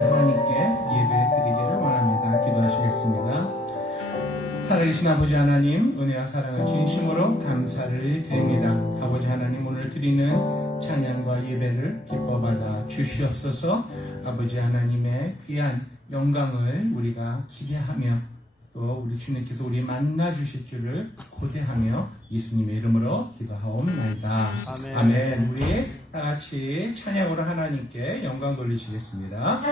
하나님께 예배 드리기를 원합니다. 기도하시겠습니다. 살아계신 아버지 하나님, 은혜와 사랑을 진심으로 감사를 드립니다. 아버지 하나님, 오늘 드리는 찬양과 예배를 기뻐받아 주시옵소서. 아버지 하나님의 귀한 영광을 우리가 기대하며 또 우리 주님께서 우리 만나 주실 줄을 고대하며 예수님의 이름으로 기도하옵나이다. 아멘. 아멘. 우리 다 같이 찬양으로 하나님께 영광 돌리시겠습니다.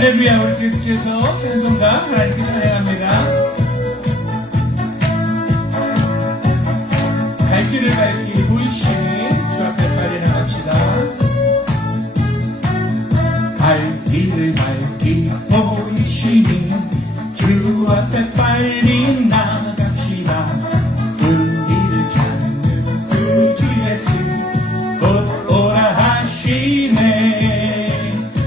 할렐루야. 우리 계속해서 찬송가 하나님께 찬양합니다. 갈 길을 밝히 보이시니 주 앞에 빨리 나갑시다. 갈 길을 밝히 보이시니 주 앞에 빨리 나갑시다. 우리를 찾는 그 주 예수 곧 오라 하시네.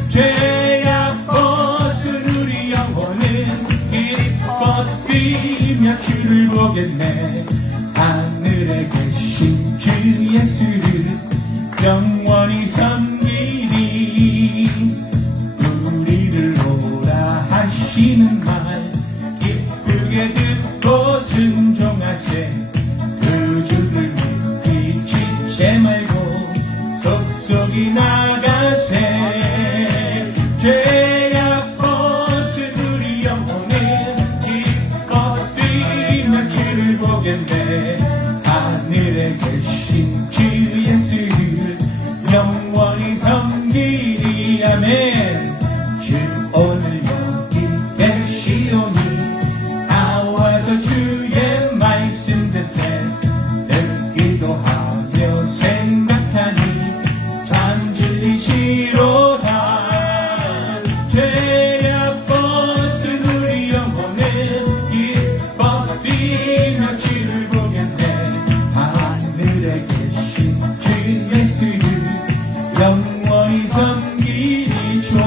죄악 벗은 우리 영혼은 기뻐 뛰며 주를 보겠네. 하늘에 계신 주 예수를 영원히 섬기리. 우리를 오라 하시는 말 기쁘게 듣고 순종하세. 그 주를 믿기 지체 말고 속속이 나가세. 죄악 벗은 우리 영혼은 기뻐 뛰며 주를 보겠네. 하늘에 계신 주 예수를 영원히 섬기리. 아멘. 주 오늘 여기 계시오니 나와서 주의 말씀 듣세. 듣기도 하며 생각하니 참 진리시로다. 죄악 벗은 우리 영혼은 기뻐 뛰며 주를 보겠네. 하늘에 계신 주 예수를 영원히 섬기니. 주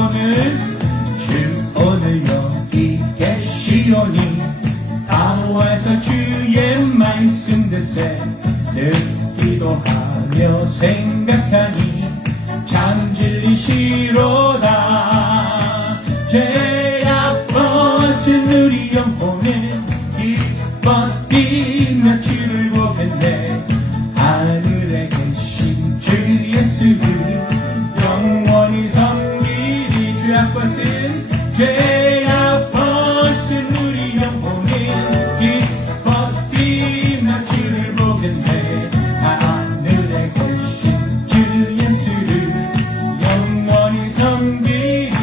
오늘 여기 계시오니 나와서 주의 말씀 듣세. 듣기도 하며 생각하니 참 진리시로다. 죄악 벗은 우리 영혼은 기뻐 뛰며 주를 보겠네. 하늘에 계신 주 예수를 영원히 섬기리. 죄악 벗은 우리 영혼은 기뻐 뛰며 주를 보겠네. 하늘에 계신 주 예수를 영원히 섬기리.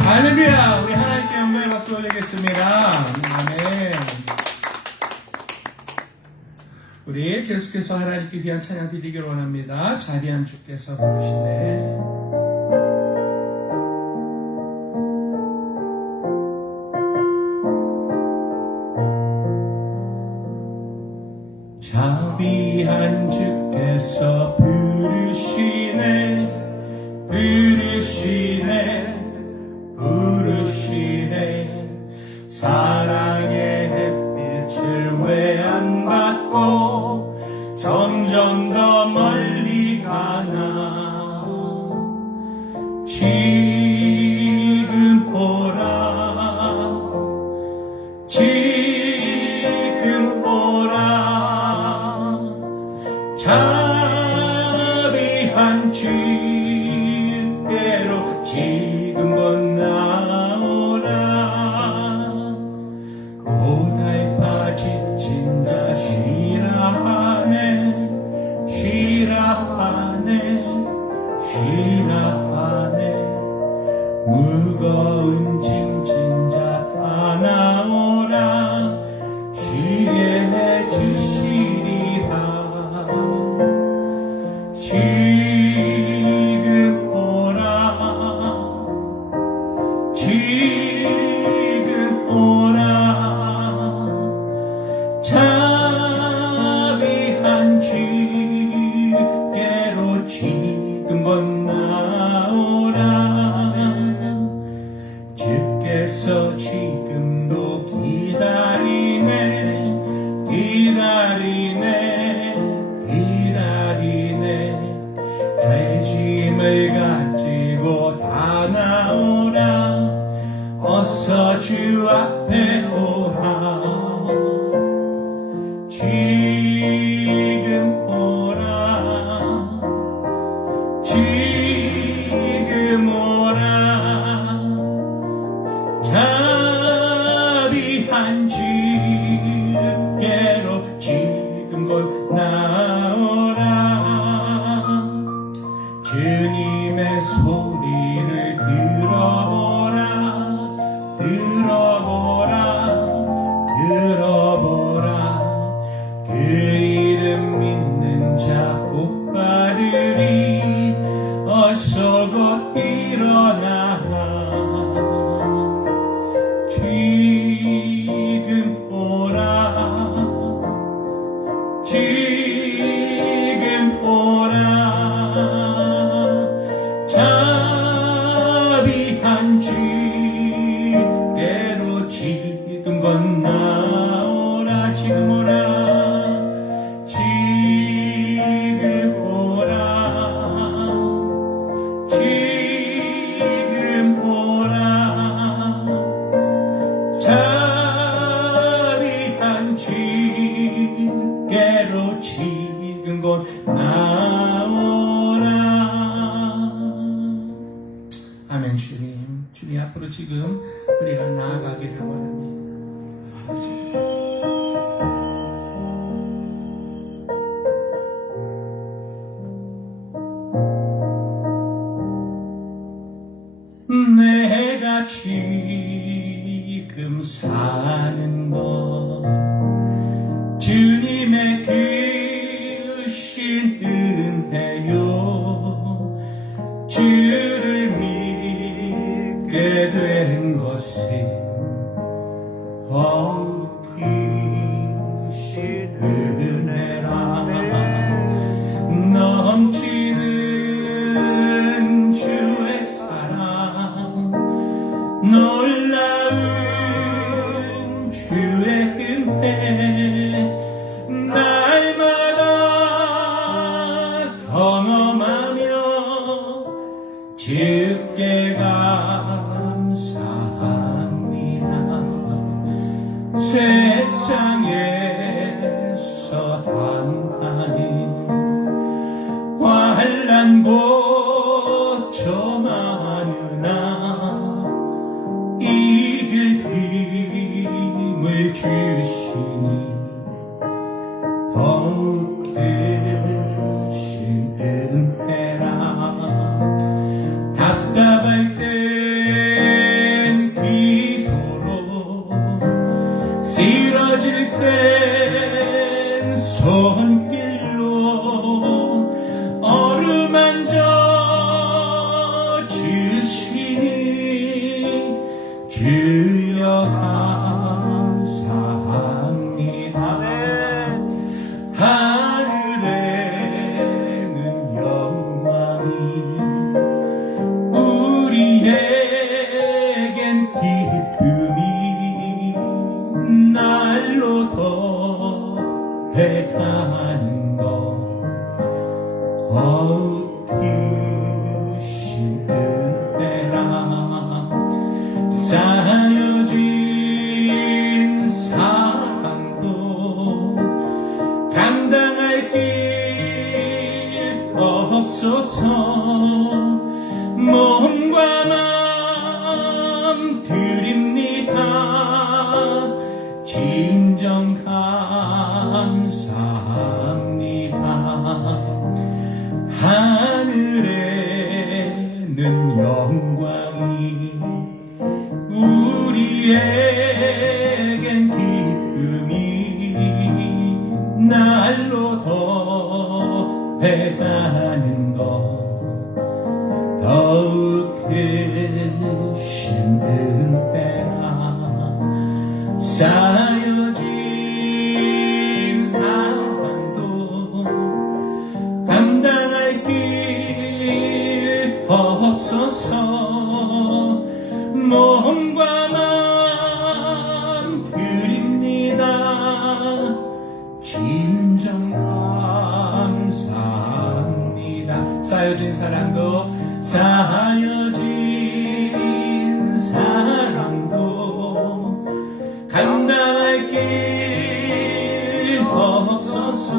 할렐루야. 우리 하나님께 영광의 박수 올리겠습니다. 아멘. 우리 계속해서 하나님께 귀한 찬양 드리기를 원합니다. 자리한 주께서 부르시네. 자비한 주께서 부르시네. 부르시네. 부르시네. 사랑의 햇빛을 왜 안 받고 점점 더 멀리 가나. 지금 오라. 지금 오라. 자비한 주께로 지금 건너오라. 고달파 지친 자 쉬라하네. 쉬라하네. 쉬라하네. 무거운 짐진 자 다 나오라. 쉬게 해주시리라. 지금 오라. 지금 오라. 자비한 주께로 지금 건너오라. 주께서 지금도 기다리네. 기다리네. 기다리네. 죄짐을 가지고 다 나오라. 어서 주 앞에 오라. 지금 오라. 지금 오라. 자비한 주께로 지금 곧 나오라. 나오라 지금 오라 지금 오라 지금 오라 자비한 주께로 지금 곧 나오라. 아멘. 주님 앞으로 지금 우리가 나아가기를 원합니다. 내가 지금 사는 것 주님의 크신 은혜요 주를 믿게 된 것은 크신 은혜라. 넘치는 주의 사랑 놀라운 주의 은혜 날마다 경험하며 주께 감사합니다. 세상에서 당하는 환난 고쳐 많으나 이길 힘을 주시니 더욱 크신 은혜라. 답답할 땐 기도로 쓰러질 땐 손길로 어루만져 주시니 주여 감사합니다. 하늘에는 영광이 우리에겐 기쁨이 날로 더해가는 것 더욱 크신 은혜라. 쌓여진 사랑도 감당할 길 없어서 몸과 마음 드립니다. 진정 감사합니다. 하늘에는 영광이 우리에겐 기쁨이 날로 더해가는 것 더욱 크신 은혜라. 쌓여진 사랑도 감당할 길 없어서 몸과 마음 드립니다. 진정 감사합니다. 쌓여진 사랑도 감당할 길 없어서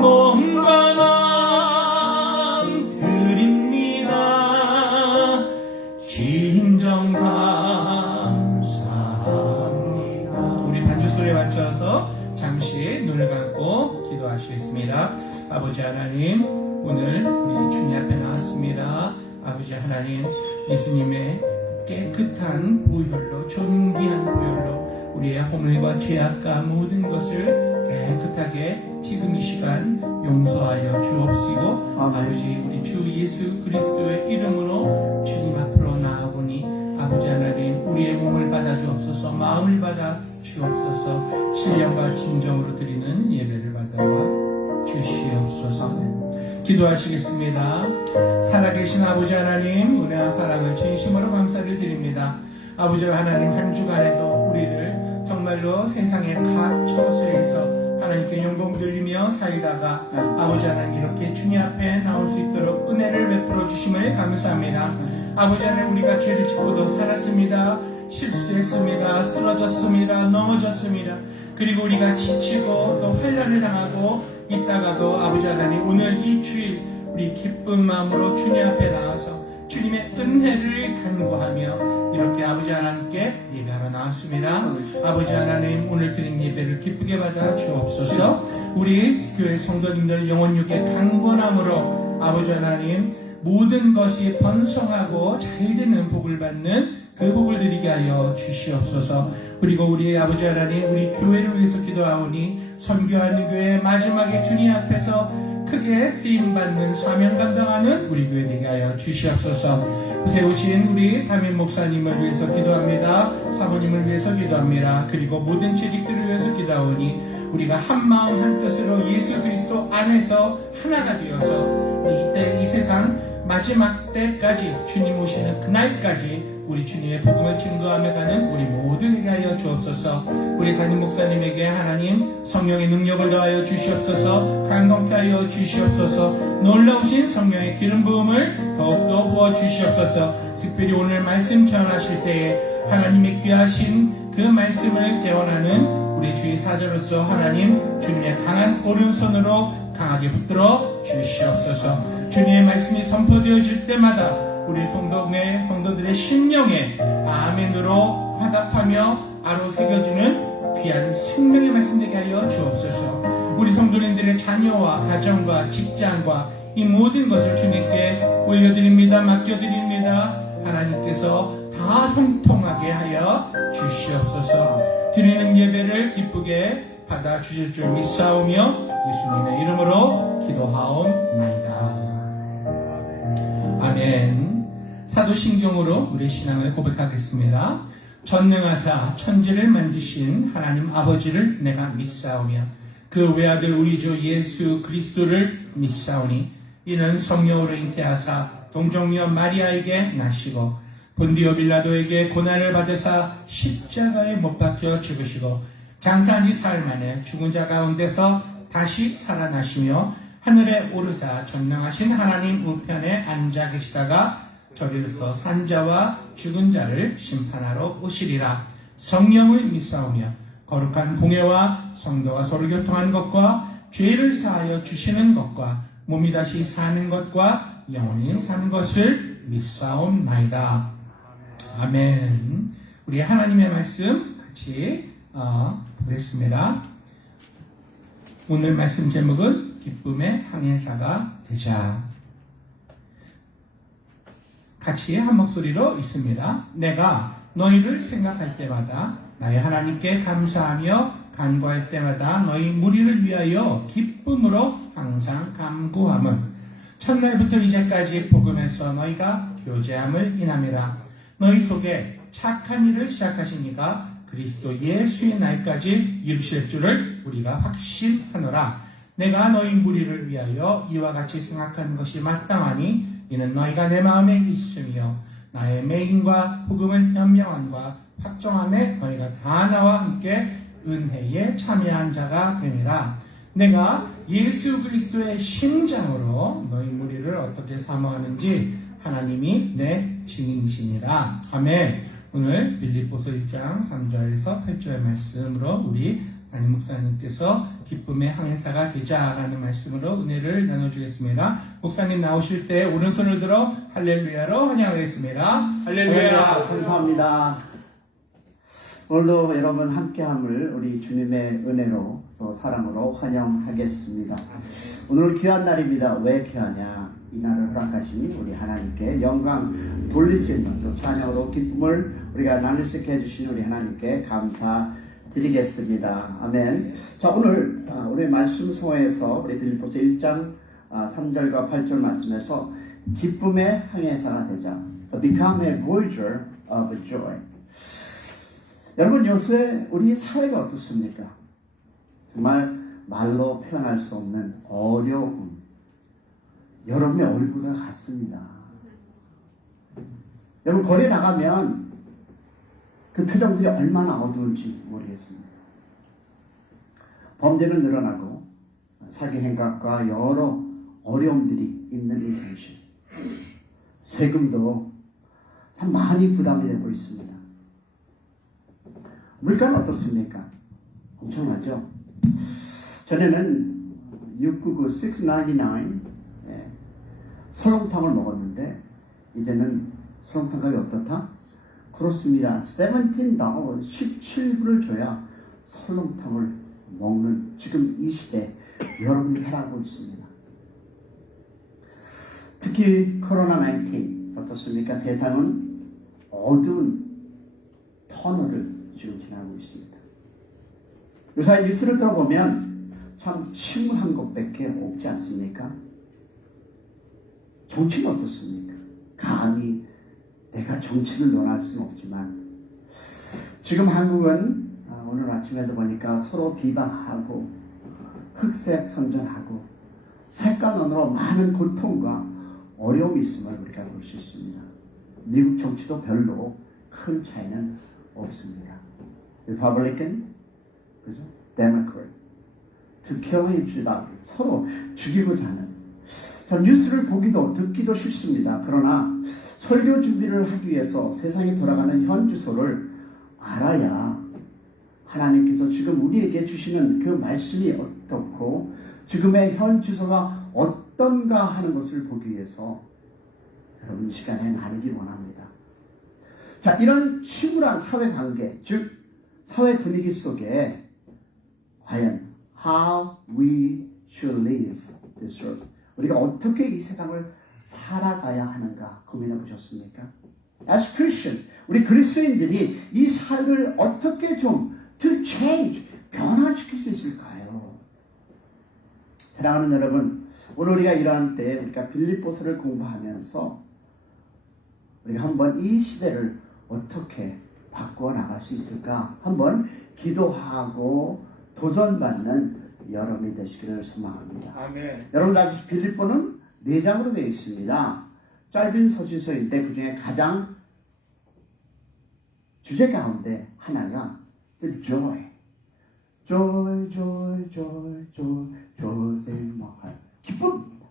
몸과 마음 드립니다. 진정 감사합니다. 우리 반주소리에 맞춰서 잠시 눈을 감고 기도하시겠습니다. 아버지 하나님, 오늘 우리 주님 앞에 나왔습니다. 아버지 하나님, 예수님의 깨끗한 보혈로, 존귀한 보혈로 우리의 허물과 죄악과 모든 것을 깨끗하게 지금 이 시간 용서하여 주옵시고, 아버지 우리 주 예수 그리스도의 이름으로 주님 앞으로 나아보니 아버지 하나님, 우리의 몸을 받아 주옵소서, 마음을 받아 주옵소서, 신령과 진정으로 드리는 예배를 받아 주시옵소서. 기도하시겠습니다. 살아계신 아버지 하나님, 은혜와 사랑을 진심으로 감사를 드립니다. 아버지 하나님 한 주간에도 우리를 정말로 세상의 각 처소에서 하나님께 영광 돌리며 살다가 아버지 하나님 이렇게 주님 앞에 나올 수 있도록 은혜를 베풀어 주심을 감사합니다. 아버지 하나님 우리가 죄를 짓고도 살았습니다. 실수했습니다. 쓰러졌습니다. 넘어졌습니다. 그리고 우리가 지치고 또 환난을 당하고 있다가도 아버지 하나님 오늘 이 주일 우리 기쁜 마음으로 주님 앞에 나와서 주님의 은혜를 간구하며 이렇게 아버지 하나님께 예배하러 나왔습니다. 아버지 하나님 오늘 드린 예배를 기쁘게 받아 주옵소서. 우리 교회 성도님들 영혼육의 강건함으로 아버지 하나님 모든 것이 번성하고 잘 되는 복을 받는 그 복을 드리게 하여 주시옵소서. 그리고 우리 아버지 하나님 우리 교회를 위해서 기도하오니 선교하는 교회 마지막에 주님 앞에서 크게 쓰임받는 사명 감당하는 우리 교회 되게 하여 주시옵소서. 세우신 우리 담임 목사님을 위해서 기도합니다. 사모님을 위해서 기도합니다. 그리고 모든 재직들을 위해서 기도하오니 우리가 한 마음 한 뜻으로 예수 그리스도 안에서 하나가 되어서 이때 이 세상 마지막 때까지 주님 오시는 그날까지 우리 주님의 복음을 증거하며 가는 우리 모두에게 하여 주옵소서. 우리 담임 목사님에게 하나님 성령의 능력을 더하여 주시옵소서. 강건케 하여 주시옵소서. 놀라우신 성령의 기름 부음을 더욱더 부어 주시옵소서. 특별히 오늘 말씀 전하실 때에 하나님의 귀하신 그 말씀을 대원하는 우리 주의 사자로서 하나님 주님의 강한 오른손으로 강하게 붙들어 주시옵소서. 주님의 말씀이 선포되어질 때마다 우리 성도들의 심령에 아멘으로 화답하며 아로 새겨지는 귀한 생명의 말씀 되게 하여 주옵소서. 우리 성도님들의 자녀와 가정과 직장과 이 모든 것을 주님께 올려드립니다. 맡겨드립니다. 하나님께서 다 형통하게 하여 주시옵소서. 드리는 예배를 기쁘게 받아 주실 줄 믿사오며 예수님의 이름으로 기도하옵나이다. 아멘. 사도신경으로 우리 신앙을 고백하겠습니다. 전능하사 천지를 만드신 하나님 아버지를 내가 믿사오며 그 외아들 우리 주 예수 그리스도를 믿사오니 이는 성령으로 잉태하사 동정녀 마리아에게 나시고 본디오 빌라도에게 고난을 받으사 십자가에 못 박혀 죽으시고 장사한 지 사흘 만에 죽은 자 가운데서 다시 살아나시며 하늘에 오르사 전능하신 하나님 우편에 앉아 계시다가 저리로서 산자와 죽은 자를 심판하러 오시리라. 성령을 믿사오며 거룩한 공예와 성도가 서로 교통하는 것과 죄를 사하여 주시는 것과 몸이 다시 사는 것과 영원히 사는 것을 믿사옵나이다. 아멘. 우리 하나님의 말씀 같이 보겠습니다. 오늘 말씀 제목은 기쁨의 항해사가 되자. 같이 한 목소리로 읽습니다. 내가 너희를 생각할 때마다 나의 하나님께 감사하며 간구할 때마다 너희 무리를 위하여 기쁨으로 항상 간구함은 첫날부터 이제까지 복음에서 너희가 교제함을 인함이라. 너희 속에 착한 일을 시작하신 이가 그리스도 예수의 날까지 이루실 줄을 우리가 확신하노라. 내가 너희 무리를 위하여 이와 같이 생각하는 것이 마땅하니 이는 너희가 내 마음에 있으며 나의 맹인과 복음을 변명함과 확정함에 너희가 다 나와 함께 은혜에 참여한 자가 됨이라. 내가 예수 그리스도의 심장으로 너희 무리를 어떻게 사모하는지 하나님이 내 증인이시니라. 아멘. 오늘 빌립보서 1장 3절에서 8절의 말씀으로 우리 담임 목사님께서 기쁨의 항해사가 되자라는 말씀으로 은혜를 나눠주겠습니다. 목사님 나오실 때 오른손을 들어 할렐루야로 환영하겠습니다. 할렐루야. 감사합니다. 오늘도 여러분 함께함을 우리 주님의 은혜로 또 사랑으로 환영하겠습니다. 오늘 귀한 날입니다. 왜 귀하냐? 이 날을 허락하신 우리 하나님께 영광 돌릴 수 있는 또 찬양으로 기쁨을 우리가 나눌 수 있게 해주신 우리 하나님께 감사드리겠습니다. 아멘. 자, 오늘 우리 말씀 소에서 우리 빌립보서 1장 3절과 8절 말씀에서 기쁨의 항해사가 되자. Become a voyager of joy. 여러분, 요새 우리 사회가 어떻습니까? 정말 말로 표현할 수 없는 어려움. 여러분의 얼굴과 같습니다. 여러분, 거리에 나가면 그 표정들이 얼마나 어두운지 모르겠습니다. 범죄는 늘어나고 사기 행각과 여러 어려움들이 있는 이 현실. 세금도 참 많이 부담이 되고 있습니다. 물가는 어떻습니까? 엄청나죠? 전에는 699 설렁탕을 먹었는데 이제는 설렁탕 가격이 어떻다? 그렇습니다. $17, 17불을 줘야 설렁탕을 먹는 지금 이 시대 여러분이 살아가고 있습니다. 특히 코로나19 어떻습니까? 세상은 어두운 터널을 지금 지나고 있습니다. 요새 뉴스를 들어보면 참 침울한 것밖에 없지 않습니까? 정치는 어떻습니까? 감히 내가 정치를 논할 수는 없지만 지금 한국은 오늘 아침에도 보니까 서로 비방하고 흑색 선전하고 색깔론으로 많은 고통과 어려움이 있음을 우리가 볼 수 있습니다. 미국 정치도 별로 큰 차이는 없습니다. Republican, 그죠? Democrat, to kill each other, 서로 죽이고자 하는. 전 뉴스를 보기도 듣기도 싫습니다. 그러나 설교 준비를 하기 위해서 세상이 돌아가는 현 주소를 알아야 하나님께서 지금 우리에게 주시는 그 말씀이 어떻고 지금의 현 주소가 어떤가 하는 것을 보기 위해서 여러분 이 시간에 나누기 원합니다. 자, 이런 치밀한 사회관계, 즉 사회 분위기 속에 과연 how we should live this earth, 우리가 어떻게 이 세상을 살아가야 하는가 고민해 보셨습니까? As Christian, 우리 그리스도인들이 이 삶을 어떻게 좀 to change, 변화시킬 수 있을까요? 사랑하는 여러분, 오늘 우리가 일하는 때 우리가 빌립보서를 공부하면서 우리가 한번 이 시대를 어떻게 바꾸어 나갈 수 있을까 한번 기도하고 도전받는 여러분이 되시기를 소망합니다. 아멘. 여러분 아시다시피 빌립보는 4장으로 되어 있습니다. 짧은 서신서인데 그 중에 가장 주제 가운데 하나가 the joy. joy, joy, joy, joy, joy, 기쁨입니다.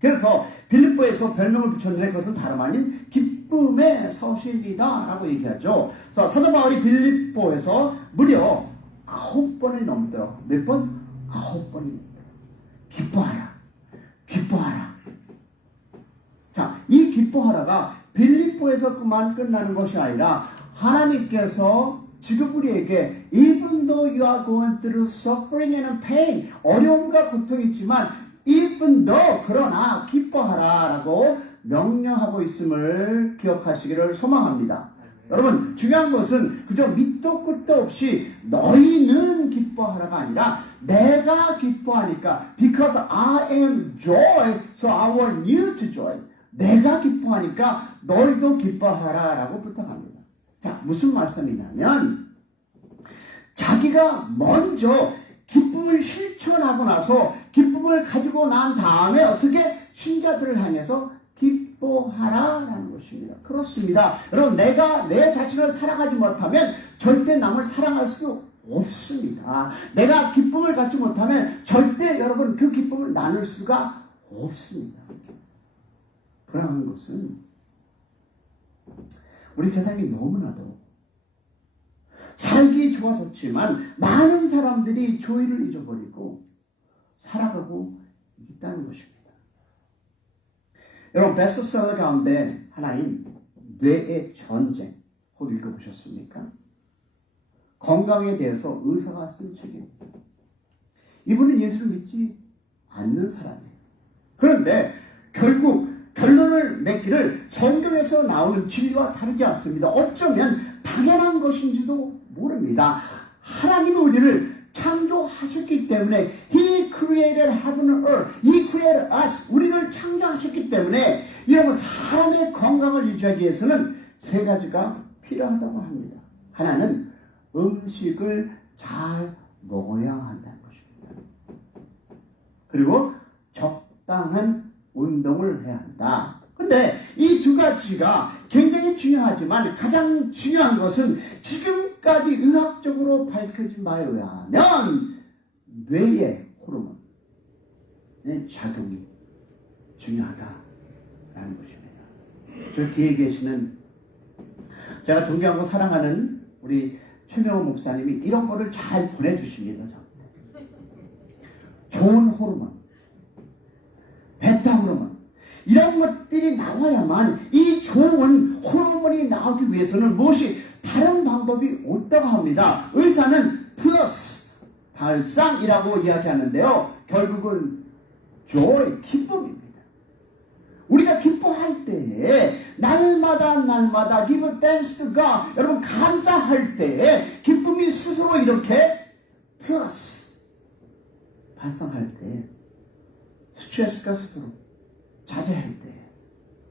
그래서 빌립보에서 별명을 붙였는데 그것은 다름 아닌 기쁨의 서신이다 라고 얘기하죠. 자, 사도 바울이 빌립보에서 무려 9번이 넘도록 몇 번? 9번이 넘도록 기뻐하라, 기뻐하라. 자, 이 기뻐하라가 빌립보에서 그만 끝나는 것이 아니라 하나님께서 지금 우리에게 even though you are going through suffering and pain, 어려움과 고통이 있지만 even though, 그러나 기뻐하라 라고 명령하고 있음을 기억하시기를 소망합니다. 여러분 중요한 것은 그저 밑도 끝도 없이 너희는 기뻐하라가 아니라 내가 기뻐하니까 because I am joy, so I want you to joy. 내가 기뻐하니까 너희도 기뻐하라 라고 부탁합니다. 자, 무슨 말씀이냐면 자기가 먼저 기쁨을 실천하고 나서 기쁨을 가지고 난 다음에 어떻게 신자들을 향해서 기뻐하라라는 것입니다. 그렇습니다. 여러분 내가 내 자신을 사랑하지 못하면 절대 남을 사랑할 수 없습니다. 내가 기쁨을 갖지 못하면 절대 여러분 그 기쁨을 나눌 수가 없습니다. 불행한 것은 우리 세상이 너무나도 살기 좋아졌지만 많은 사람들이 조의를 잊어버리고 살아가고 있다는 것입니다. 여러분 베스트셀러 가운데 하나인 뇌의 전쟁 혹 읽어보셨습니까? 건강에 대해서 의사가 쓴 책입니다. 이분은 예수를 믿지 않는 사람이에요. 그런데 결국 결론을 맺기를 성경에서 나오는 진리와 다르지 않습니다. 어쩌면 당연한 것인지도 모릅니다. 하나님은 우리를 창조하셨기 때문에 He created heaven and earth. He created us. 우리를 창조하셨기 때문에 여러분 사람의 건강을 유지하기 위해서는 3가지가 필요하다고 합니다. 하나는 음식을 잘 먹어야 한다는 것입니다. 그리고 적당한 운동을 해야 한다. 근데 이 두 가지가 굉장히 중요하지만 가장 중요한 것은 지금까지 의학적으로 밝혀진 바에 의하면 뇌의 호르몬의 작용이 중요하다라는 것입니다. 저 뒤에 계시는 제가 존경하고 사랑하는 우리 최명호 목사님이 이런 거를 잘 보내주십니다. 좋은 호르몬, 베타 호르몬 이런 것들이 나와야만 이 좋은 호르몬이 나오기 위해서는 무엇이 다른 방법이 없다고 합니다. 의사는 플러스 발상이라고 이야기하는데요. 결국은 joy, 기쁨입니다. 우리가 기뻐할 때에 날마다 give thanks to God 여러분 감사할 때에 기쁨이 스스로 이렇게 플러스 발생할 때 스트레스가 스스로 자제할 때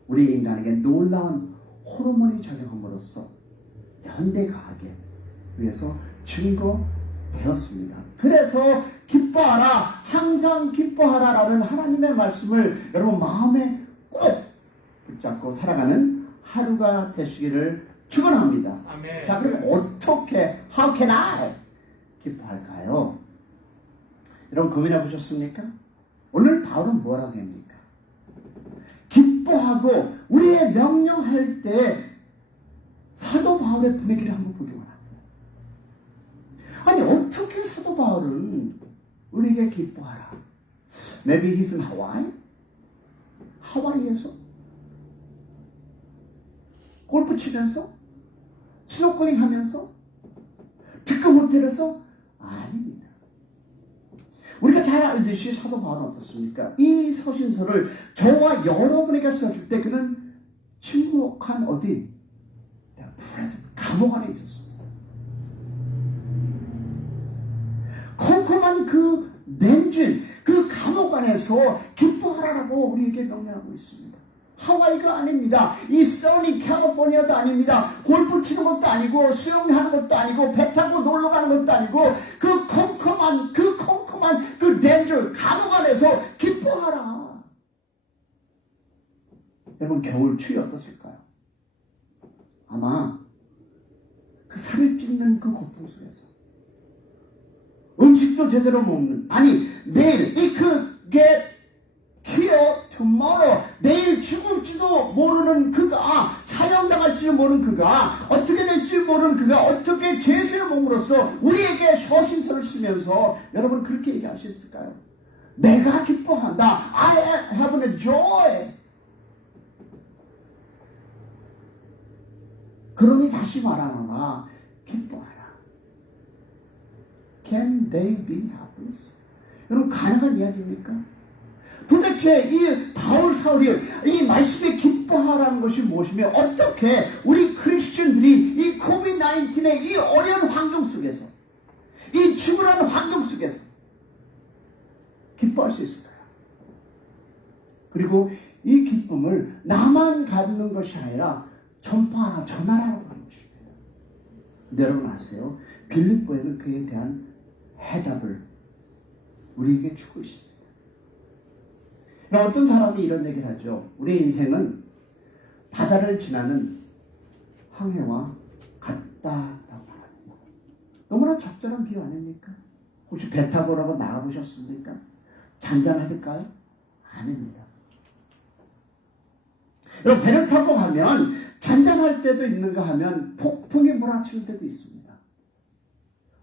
우리 인간에게 놀라운 호르몬이 작용함으로써 현대과학에 의해서 증거되었습니다. 그래서 기뻐하라, 항상 기뻐하라라는 하나님의 말씀을 여러분 마음에 꼭 붙잡고 살아가는 하루가 되시기를 축원합니다. 아멘. 자, 그럼 어떻게 how can I 기뻐할까요? 여러분 고민해 보셨습니까? 오늘 바울은 뭐라고 합니까? 기뻐하고 우리의 명령할 때 사도 바울의 분위기를 한번 보기 원합니다. 아니 어떻게 사도 바울은 우리에게 기뻐하라? Maybe he's in Hawaii? 하와이에서 골프 치면서 스노클링 하면서 특급 호텔에서 아닙니다. 우리가 잘 알듯이 사도 바울은 어떻습니까? 이 서신서를 저와 여러분에게 써줄 때 그는 침묵한 어디? 감옥 안에 있었습니다. 컴컴한 그 렌질, 그 감옥 안에서 기뻐하라고 우리에게 명령하고 있습니다. 하와이가 아닙니다. 이 써니 캘리포니아도 아닙니다. 골프 치는 것도 아니고 수영하는 것도 아니고 배 타고 놀러 가는 것도 아니고 그 컴컴한 그 렌질 감옥 안에서 기뻐하라. 여러분 겨울 추위 어떻을까요? 아마 그 살을 찢는 그 고통 속에서 음식도 제대로 먹는 아니 내일 it could get killed tomorrow 내일 죽을지도 모르는 그가 사형당할지도 모르는 그가 어떻게 될지 모르는 그가 어떻게 죄수를 몸으로써 우리에게 서신서를 쓰면서 여러분 그렇게 얘기할 수 있을까요? 내가 기뻐한다. I have a joy. 그러니 다시 말하노라 기뻐하라. Can they be happy? 여러분 가능한 이야기입니까? 도대체 이 바울 사울이 이 말씀에 기뻐하라는 것이 무엇이며 어떻게 우리 크리스천들이 이 코비드-19의 이 어려운 환경 속에서 이 죽으라는 환경 속에서 기뻐할 수 있을까요? 그리고 이 기쁨을 나만 갖는 것이 아니라 전파하라, 전하라고 하는 것입니다. 근데 여러분 아세요? 빌립보에는 그에 대한 해답을 우리에게 주고 있습니다. 어떤 사람이 이런 얘기를 하죠. 우리 인생은 바다를 지나는 항해와 같다라고 합니다. 너무나 적절한 비유 아닙니까? 혹시 배 타고라고 나가보셨습니까? 잔잔하실까요? 아닙니다. 여러분 배를 타고 가면 잔잔할 때도 있는가 하면 폭풍이 몰아치는 때도 있습니다.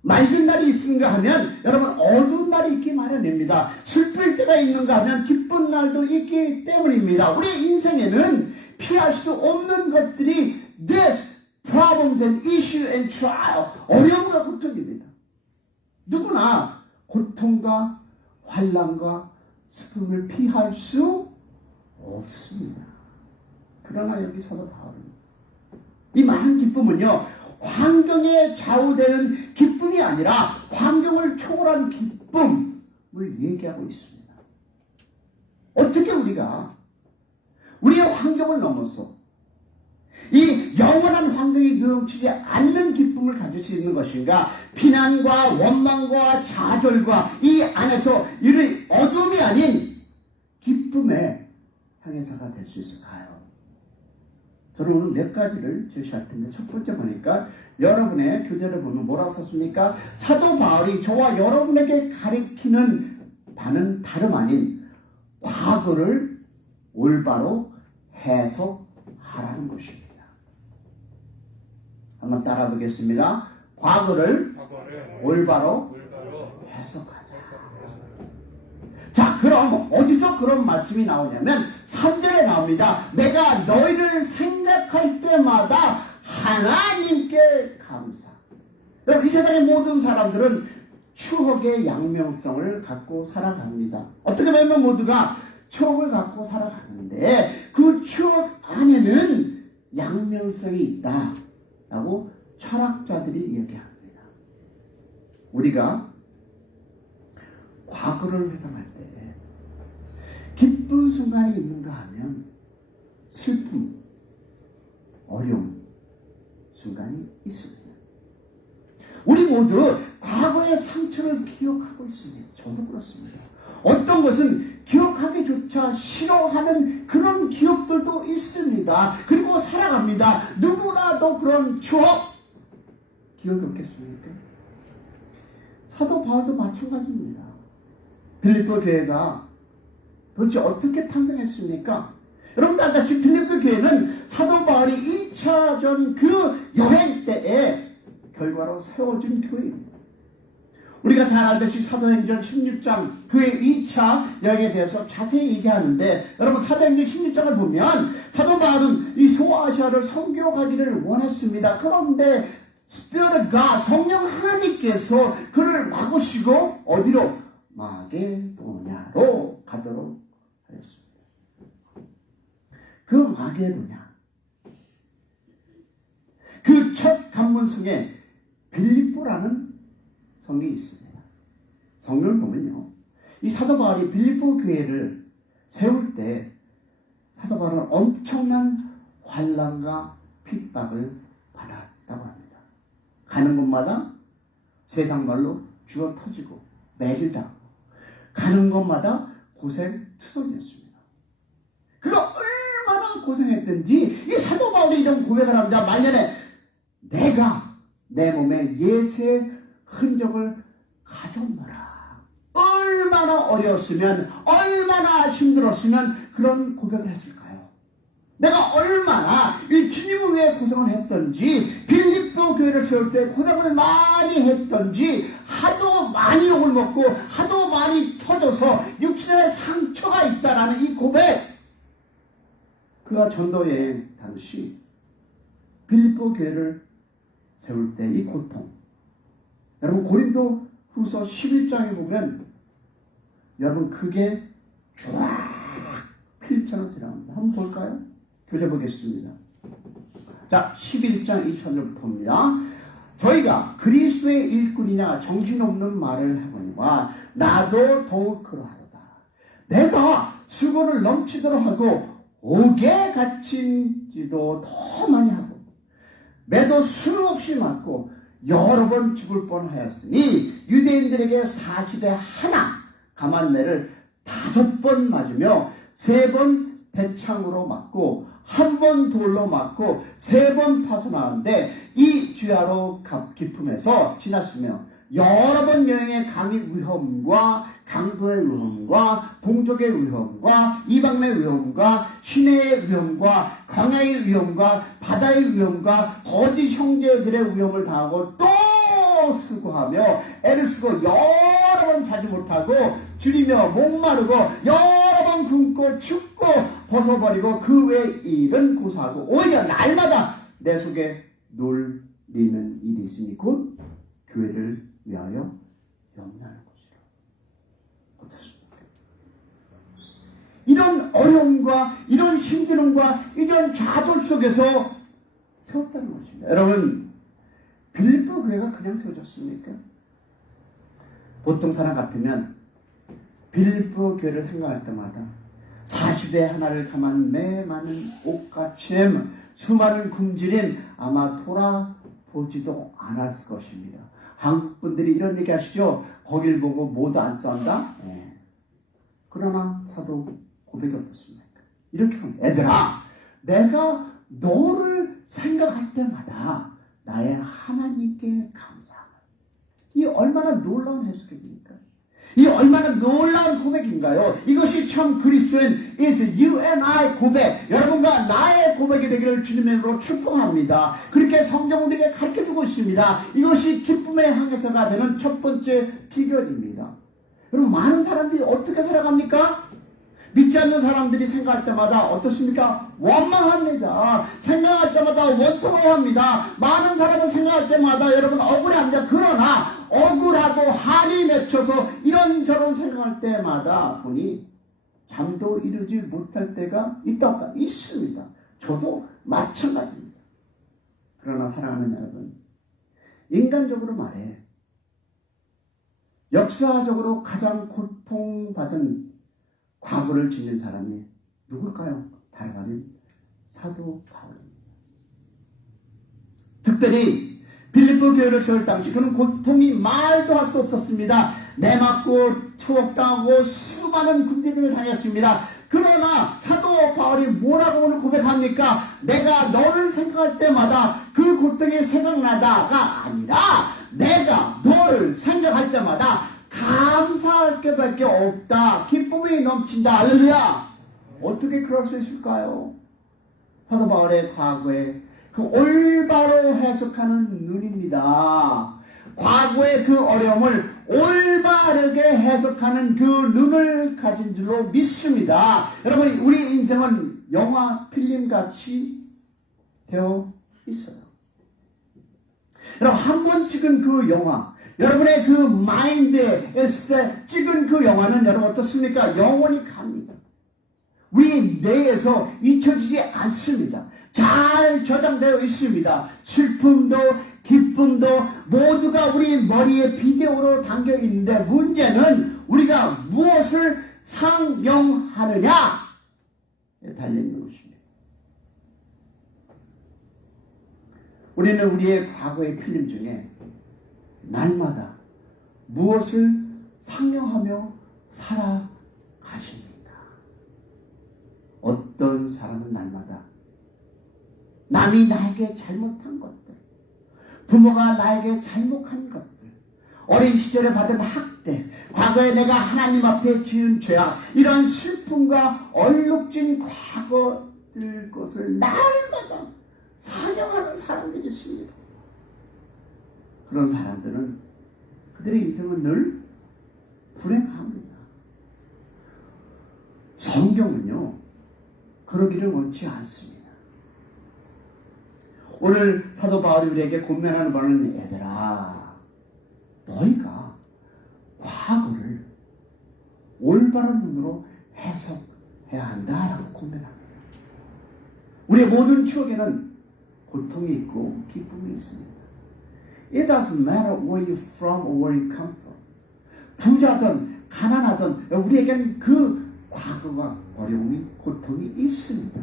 맑은 날이 있는가 하면 여러분 어두운 날이 있기 마련입니다. 슬플 때가 있는가 하면 기쁜 날도 있기 때문입니다. 우리 인생에는 피할 수 없는 것들이 this problems and issue and trial 어려움과 고통입니다. 누구나 고통과 환난과 슬픔을 피할 수 없습니다. 그러나 여기 사도 바울은 이 많은 기쁨은요 환경에 좌우되는 기쁨이 아니라 환경을 초월한 기쁨을 얘기하고 있습니다. 어떻게 우리가 우리의 환경을 넘어서 이 영원한 환경이 넘치지 않는 기쁨을 가질 수 있는 것인가? 비난과 원망과 좌절과 이 안에서 이 어둠이 아닌 기쁨의 항해사가 될 수 있을까요? 저는 오늘 몇 가지를 제시할 텐데 첫 번째 보니까 여러분의 교재를 보면 뭐라고 썼습니까? 사도 바울이 저와 여러분에게 가리키는 바는 다름 아닌 과거를 올바로 해석하라는 것입니다. 한번 따라 보겠습니다. 과거를 올바로 해석하자. 자, 그럼 어디서 그런 말씀이 나오냐면 3절에 나옵니다. 내가 너희를 생각할 때마다 하나님께 감사. 여러분, 이 세상의 모든 사람들은 추억의 양면성을 갖고 살아갑니다. 어떻게 보면 모두가 추억을 갖고 살아가는데 그 추억 안에는 양면성이 있다라고 철학자들이 이야기합니다. 우리가 과거를 회상할 때 기쁜 순간이 있는가 하면 슬픔, 어려움 순간이 있습니다. 우리 모두 과거의 상처를 기억하고 있습니다. 저도 그렇습니다. 어떤 것은 기억하기조차 싫어하는 그런 기억들도 있습니다. 그리고 살아갑니다. 누구라도 그런 추억 기억이 없겠습니까? 사도 바울도 마찬가지입니다. 빌립보 교회가 도대체 어떻게 탄생했습니까? 여러분, 알다시피 빌립보 교회는 사도 바울이 2차전 그 여행 때에 결과로 세워진 교회입니다. 우리가 잘 알듯이 사도행전 16장 그의 2차 여행에 대해서 자세히 얘기하는데, 여러분 사도행전 16장을 보면 사도 바울은 이 소아시아를 선교하기를 원했습니다. 그런데 Spirit of God, 성령 하나님께서 그를 막으시고 어디로? 마게도냐로 가도록 하였습니다. 그 마게도냐, 그 첫 관문성에 빌립보라는 성이 있습니다. 성경을 보면요, 이 사도 바울이 빌립보 교회를 세울 때 사도 바울은 엄청난 환난과 핍박을 받았다고 합니다. 가는 곳마다 세상 말로 죽어 터지고 매질당하고 가는 곳마다 고생투성이었습니다. 그가 얼마나 고생했든지 이 사도 바울이 이런 고백을 합니다. 말년에 내가 내 몸에 예수의 흔적을 가져오노라. 얼마나 어려웠으면, 얼마나 힘들었으면 그런 고백을 했을까요? 내가 얼마나 이 주님을 위해 고생을 했던지, 빌립보 교회를 세울 때 고생을 많이 했던지, 하도 많이 욕을 먹고 하도 많이 터져서 육신에 상처가 있다라는 이 고백. 그가 전도여행 당시 빌립보 교회를 세울 때 이 고통, 여러분 고린도 후서 11장에 보면 여러분 그게 쫙 필처럼 지나갑니다. 한번 볼까요? 교재 보겠습니다. 자, 11장 23절부터입니다. 저희가 그리스도의 일꾼이냐 정신없는 말을 하거니와 나도 더욱 그러하도다. 내가 수고를 넘치도록 하고 옥에 갇힌 지도 더 많이 하고 매도 수없이 맞고 여러 번 죽을 뻔하였으니 유대인들에게 40에 하나 가만매를 5번 맞으며 3번 대창으로 맞고 1번 돌로 맞고 3번 파손하는데 이 주야로 기품에서 지났으며 여러 번 여행의 강의 위험과 강도의 위험과 동족의 위험과 이방의 위험과 시내의 위험과 광야의 위험과 바다의 위험과 거짓 형제들의 위험을 당하고 또 수고하며 애를 쓰고 여러 번 자지 못하고 줄이며 목마르고 여러 번 굶고 춥고 벗어버리고 그 외의 일은 고사하고 오히려 날마다 내 속에 놀리는 일이 있으니 곧 교회를 위하여 염려하는 것이라. 어떻습니까? 이런 어려움과 이런 힘듦과 이런 좌절 속에서 세웠다는 것입니다. 여러분, 빌립보 교회가 그냥 세워졌습니까? 보통 사람 같으면 빌립보 교회를 생각할 때마다 40에 하나를 감한 매 많은 옷가침, 수많은 굶주림 아마 돌아보지도 않았을 것입니다. 한국 분들이 이런 얘기 하시죠. 거길 보고 모두 안 싸운다? 네. 그러나 사도 고백이 어떻습니까? 이렇게 합니다. 얘들아, 내가 너를 생각할 때마다 나의 하나님께 감사하라. 이 얼마나 놀라운 해석입니까? 이 얼마나 놀라운 고백인가요? 이것이 참 그리스도인 is you and I 고백, 여러분과 나의 고백이 되기를 주님의 이름으로 축복합니다. 그렇게 성경은 우리에게 가르쳐주고 있습니다. 이것이 기쁨의 항해서가 되는 첫 번째 비결입니다. 여러분, 많은 사람들이 어떻게 살아갑니까? 믿지 않는 사람들이 생각할 때마다 어떻습니까? 원망합니다. 생각할 때마다 원통해합니다. 많은 사람은 생각할 때마다 여러분 억울합니다. 그러나 억울하고 한이 맺혀서 이런저런 생각할 때마다 보니 잠도 이루지 못할 때가 있습니다. 저도 마찬가지입니다. 그러나 사랑하는 여러분, 인간적으로 말해 역사적으로 가장 고통받은 과거를 지닌 사람이 누굴까요? 다름 아닌 사도 바울입니다. 특별히 빌립보 교회를 세울 당시 그는 고통이 말도 할 수 없었습니다. 내맞고 투옥당하고 수많은 군대를 당했습니다. 그러나 사도 바울이 뭐라고 오늘 고백합니까? 내가 너를 생각할 때마다 그 고통이 생각나다가 아니라 내가 너를 생각할 때마다 감사할 게밖에 없다. 기쁨이 넘친다. 할렐루야. 어떻게 그럴 수 있을까요? 사도 바울의 과거에 그 올바로 해석하는 눈입니다. 과거의 그 어려움을 올바르게 해석하는 그 눈을 가진 줄로 믿습니다. 여러분, 우리 인생은 영화 필름같이 되어 있어요. 여러분, 한 번 찍은 그 영화, 여러분의 그 마인드에 찍은 그 영화는 여러분 어떻습니까? 영원히 갑니다. 우리 뇌에서 잊혀지지 않습니다. 잘 저장되어 있습니다. 슬픔도 기쁨도 모두가 우리 머리에 비디오로 담겨 있는데 문제는 우리가 무엇을 상영하느냐에 달려있는 것입니다. 우리는 우리의 과거의 필름 중에 날마다 무엇을 상영하며 살아가십니까? 어떤 사람은 날마다 남이 나에게 잘못한 것들, 부모가 나에게 잘못한 것들, 어린 시절에 받은 학대, 과거에 내가 하나님 앞에 지은 죄악, 이런 슬픔과 얼룩진 과거들 것을 날마다 상영하는 사람들이 있습니다. 그런 사람들은 그들의 인생은 늘 불행합니다. 성경은요, 그러기를 원치 않습니다. 오늘 사도 바울이 우리에게 권면하는 바는 얘들아, 너희가 과거를 올바른 눈으로 해석해야 한다라고 권면합니다. 우리의 모든 추억에는 고통이 있고 기쁨이 있습니다. It doesn't matter where you're from or where you come from. 부자든 가난하든 우리에겐 그 과거가 어려움이 고통이 있습니다.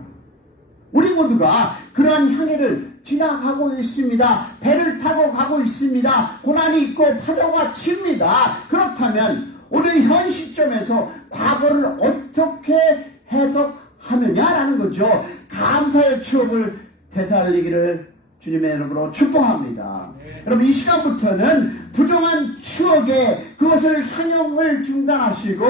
우리 모두가 그러한 향해를 지나가고 있습니다. 배를 타고 가고 있습니다. 고난이 있고 파도가 칩니다. 그렇다면 오늘 현 시점에서 과거를 어떻게 해석하느냐라는 거죠. 감사의 추억을 되살리기를 주님의 이름으로 축복합니다. 여러분, 이 시간부터는 부정한 추억에 그것을 상영을 중단하시고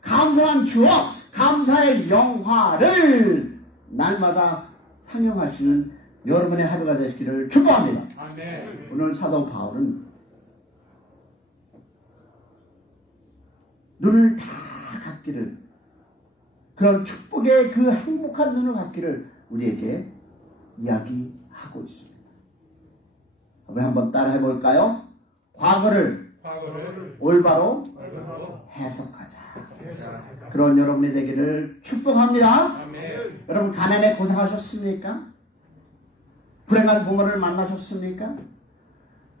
감사한 추억, 감사의 영화를 날마다 상영하시는 여러분의 하루가 되시기를 축복합니다. 아멘. 오늘 사도 바울은 눈을 다 갖기를, 그런 축복의 그 행복한 눈을 갖기를 우리에게 이야기하고 있습니다. 우리 한번 따라 해볼까요? 과거를 올바로 해석하자. 그런 여러분이 되기를 축복합니다. 아멘. 여러분, 가난에 고생하셨습니까? 불행한 부모를 만나셨습니까?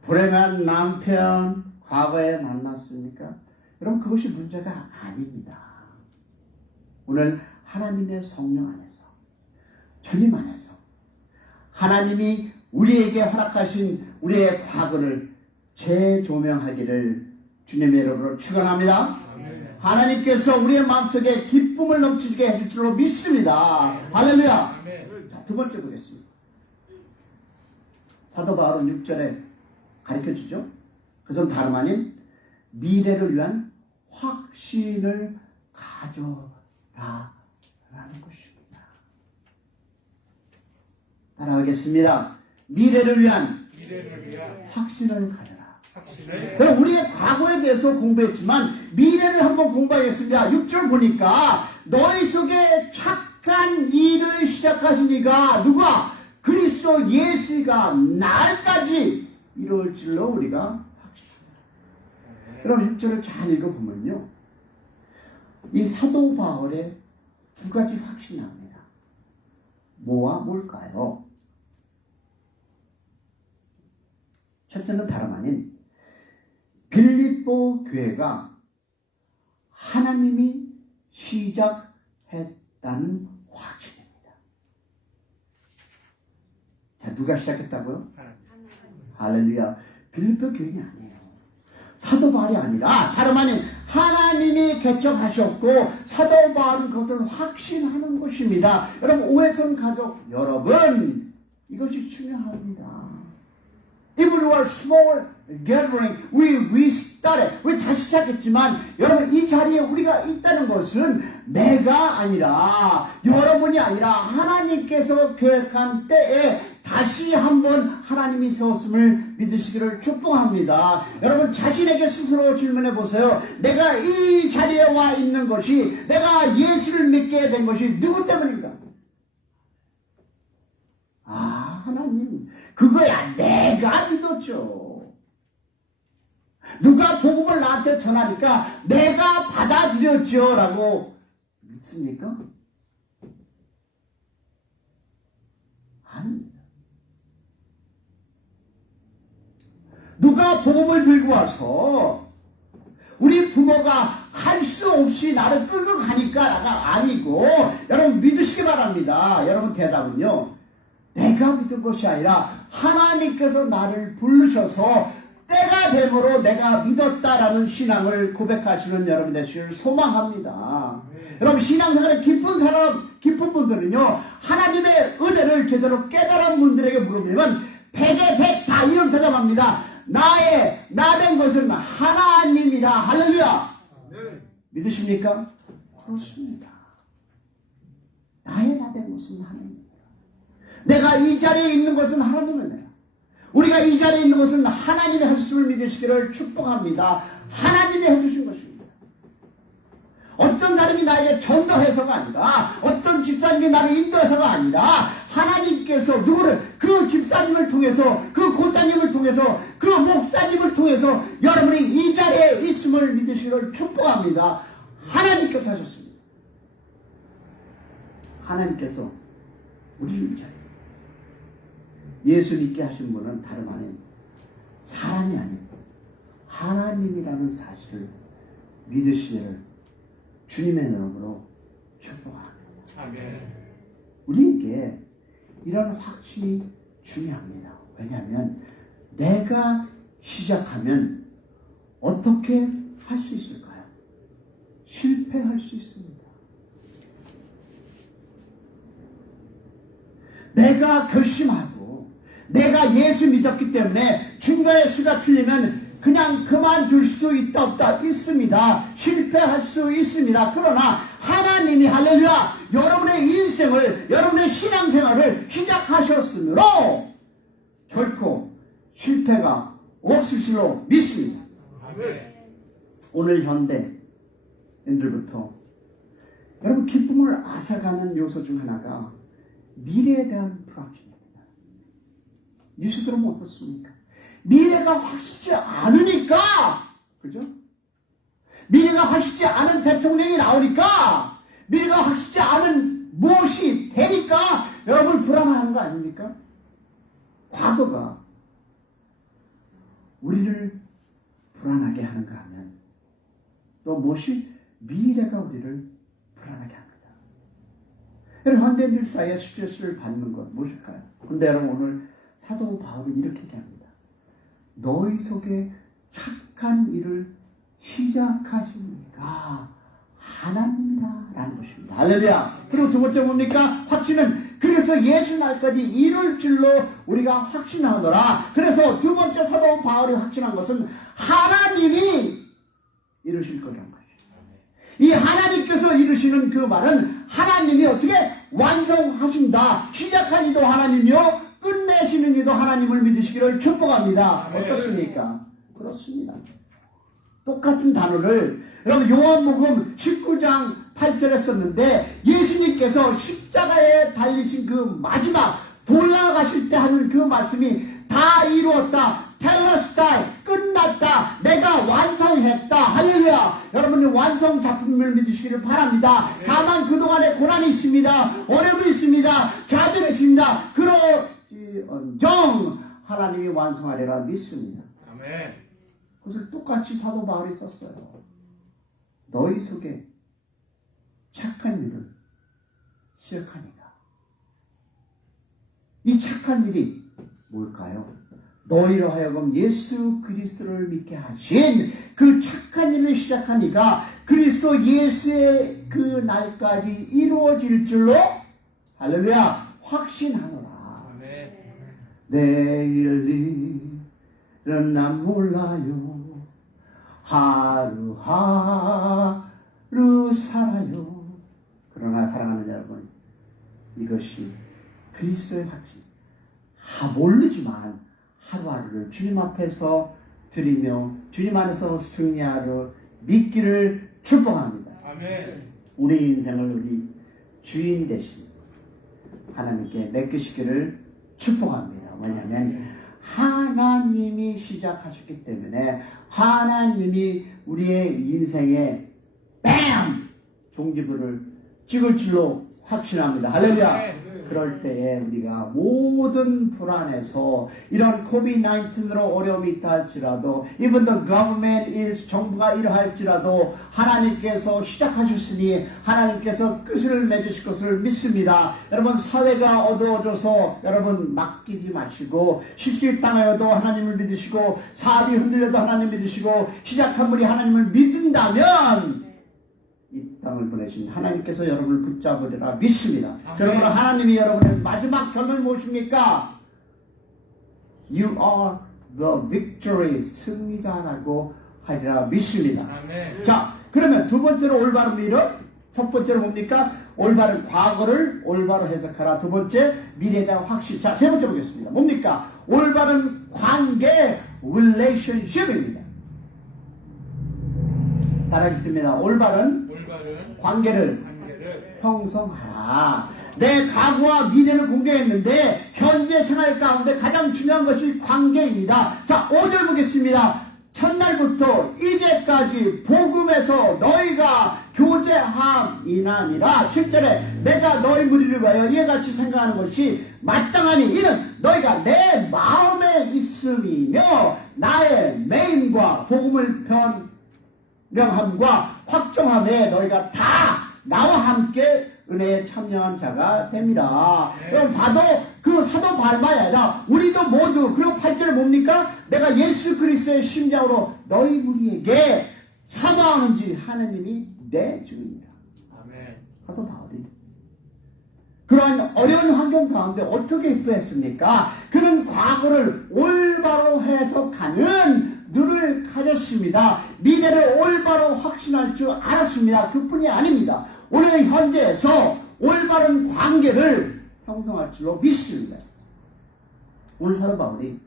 불행한 남편 과거에 만났습니까? 여러분, 그것이 문제가 아닙니다. 오늘 하나님의 성령 안에서, 주님 안에서 하나님이 우리에게 허락하신 우리의 과거를 재조명하기를 주님의 이름으로 축원합니다. 하나님께서 우리의 마음속에 기쁨을 넘치게 해줄 줄로 믿습니다. 할렐루야. 자, 두 번째 보겠습니다. 사도 바울은 6절에 가르쳐주죠. 그것은 다름 아닌 미래를 위한 확신을 가져라 라는 것입니다. 따라하겠습니다. 미래를 위한 확신을 가져라. 우리의 과거에 대해서 공부했지만 미래를 한번 공부하겠습니다. 6절 보니까 너희 속에 착한 일을 시작하시니가 누가? 그리스도 예수가 날까지 이룰 줄로 우리가 확신합니다. 그럼 6절을 잘 읽어보면요, 이 사도 바울의 두 가지 확신이 납니다. 뭐와 뭘까요? 첫째는 다름 아닌 빌립보 교회가 하나님이 시작했다는 확신입니다. 자, 누가 시작했다고요? 할렐루야. 빌립보 교인이 아니에요. 사도 바울이 아니라 다름 아닌 하나님이 개척하셨고 사도 바울은 그것을 확신하는 것입니다. 여러분, 오해성 가족 여러분, 이것이 중요합니다. Even we are small gathering, we started, 우리 다시 시작했지만 여러분, 이 자리에 우리가 있다는 것은 내가 아니라 여러분이 아니라 하나님께서 계획한 때에 다시 한번 하나님이 세웠음을 믿으시기를 축복합니다. 여러분, 자신에게 스스로 질문해 보세요. 내가 이 자리에 와 있는 것이, 내가 예수를 믿게 된 것이 누구 때문인가? 아, 하나님, 그거야 내가 믿었죠. 누가 복음을 나한테 전하니까 내가 받아들였죠 라고 믿습니까? 아닙니다. 누가 복음을 들고 와서 우리 부모가 할 수 없이 나를 끌고 가니까가 아니고, 여러분 믿으시기 바랍니다. 여러분, 대답은요, 내가 믿은 것이 아니라 하나님께서 나를 부르셔서 때가 되므로 내가 믿었다라는 신앙을 고백하시는 여러분 되시기를 소망합니다. 여러분, 신앙생활에 깊은 분들은요, 하나님의 은혜를 제대로 깨달은 분들에게 물으면 100에 100 다 이런 대답합니다. 나 된 것은 하나님이다. 할렐루야. 믿으십니까? 그렇습니다. 나의 나 된 것은 하나님입니다. 내가 이 자리에 있는 것은 하나님의 은혜야. 우리가 이 자리에 있는 것은 하나님의 하심을 믿으시기를 축복합니다. 하나님이 해주신 것입니다. 어떤 사람이 나에게 전도해서가 아니라, 어떤 집사님이 나를 인도해서가 아니라, 하나님께서 누구를, 그 집사님을 통해서, 그 고사님을 통해서, 그 목사님을 통해서 여러분이 이 자리에 있음을 믿으시기를 축복합니다. 하나님께서 하셨습니다. 하나님께서 우리를 이 자리에, 예수 믿게 하신 분은 다름 아닌 사람이 아닌 하나님이라는 사실을 믿으시기를 주님의 이름으로 축복합니다. 아멘. 우리에게 이런 확신이 중요합니다. 왜냐하면 내가 시작하면 어떻게 할 수 있을까요? 실패할 수 있습니다. 내가 결심하고 내가 예수 믿었기 때문에 중간에 수가 틀리면 그냥 그만둘 수 있다 없다 있습니다. 실패할 수 있습니다. 그러나 하나님이 할렐루야, 여러분의 인생을, 여러분의 신앙생활을 시작하셨으므로 결코 실패가 없을 줄로 믿습니다. 오늘 현대인들부터 여러분, 기쁨을 앗아가는 요소 중 하나가 미래에 대한 불확실입니다. 뉴스 들으면 어떻습니까? 미래가 확실치 않으니까, 그죠? 미래가 확실치 않은 대통령이 나오니까, 미래가 확실치 않은 무엇이 되니까 여러분 불안해하는 거 아닙니까? 과거가 우리를 불안하게 하는가 하면 또 무엇이 미래가 우리를 불안하게 합니다. 여러분, 현대인들 사이에 스트레스를 받는 것 무엇일까요? 근데 여러분, 오늘 사도 바울은 이렇게 얘기합니다. 너희 속에 착한 일을 시작하십니까? 하나님이다 라는 것입니다. 할렐루야. 그리고 두 번째 뭡니까? 확신은 그래서 예수 날까지 이룰 줄로 우리가 확신하노라. 그래서 두 번째 사도 바울이 확신한 것은 하나님이 이루실 거라는 것입니다. 이 하나님께서 이루시는 그 말은 하나님이 어떻게 완성하신다. 시작한 이도 하나님이요 끝내시는 이도 하나님을 믿으시기를 축복합니다. 어떻습니까? 그렇습니다. 똑같은 단어를 여러분 요한복음 19장 8절에 썼는데 예수님께서 십자가에 달리신 그 마지막 돌아가실 때 하는 그 말씀이 다 이루었다. 텔레스타이 끝났다. 내가 완성했다. 할렐루야. 여러분이 완성 작품을 믿으시기를 바랍니다. 다만 그동안에 고난이 있습니다. 어려움이 있습니다. 좌절이 있습니다. 그러지언정 하나님이 완성하리라 믿습니다. 아멘. 그것을 똑같이 사도 바울이 썼어요. 너희 속에 착한 일을 시작하니까. 이 착한 일이 뭘까요? 너희로 하여금 예수 그리스도를 믿게 하신 그 착한 일을 시작하니까 그리스도 예수의 그 날까지 이루어질 줄로 할렐루야 확신하노라. 아멘. 내일 일은 난 몰라요. 하루하루 살아요. 그러나 사랑하는 여러분, 이것이 그리스도의 확신. 모르지만 하루하루를 주님 앞에서 드리며 주님 안에서 승리하러 믿기를 축복합니다. 아멘. 우리 인생을 우리 주인이 되신 하나님께 맡기시기를 축복합니다. 왜냐하면 하나님이 시작하셨기 때문에 하나님이 우리의 인생에 뱀! 종지부를 찍을 줄로 확신합니다. 할렐루야. 그럴 때에 우리가 모든 불안에서 이런 COVID-19으로 어려움이 있다 할지라도 even the government is 정부가 이러할지라도 하나님께서 시작하셨으니 하나님께서 끝을 맺으실 것을 믿습니다. 여러분 사회가 어두워져서 여러분 맡기지 마시고 실질 당하여도 하나님을 믿으시고 사업이 흔들려도 하나님 믿으시고 시작한 분이 하나님을 믿는다면 이 땅을 보내신 하나님께서 여러분을 붙잡으리라 믿습니다. 여러분 하나님이 여러분의 마지막 결론이 무엇입니까? You are the victory 승리자라고 하리라 믿습니다. 아멘. 자 그러면 두 번째로 올바른 미래 첫 번째로 뭡니까? 올바른 과거를 올바로 해석하라. 두 번째 미래에 대한 확신. 자 세 번째 보겠습니다. 뭡니까? 올바른 관계 relationship입니다. 따라하겠습니다. 올바른 관계를 형성하라. 내 과거와 미래를 공개했는데 현재 생활 가운데 가장 중요한 것이 관계입니다. 자 5절 보겠습니다. 첫날부터 이제까지 복음에서 너희가 교제함이나니라. 7절에 내가 너희 무리를 위하여 이와 같이 생각하는 것이 마땅하니 이는 너희가 내 마음에 있음이며 나의 메임과 복음을 명함과 확정함에 너희가 다 나와 함께 은혜에 참여한 자가 됩니다. 여러분 봐도 그 사도 바울만이 아니라 우리도 모두 그리고 8절에 뭡니까? 내가 예수 그리스도의 심장으로 너희 무리에게 사모하는지 하나님이 내 주인이라. 아멘. 사도 바울이 그러한 어려운 환경 가운데 어떻게 입부했습니까? 그는 과거를 올바로 해석하는 눈을 가졌습니다. 미래를 올바로 확신할 줄 알았습니다. 그뿐이 아닙니다. 오늘 현재에서 올바른 관계를 형성할 줄로 믿습니다. 오늘 사도 바울이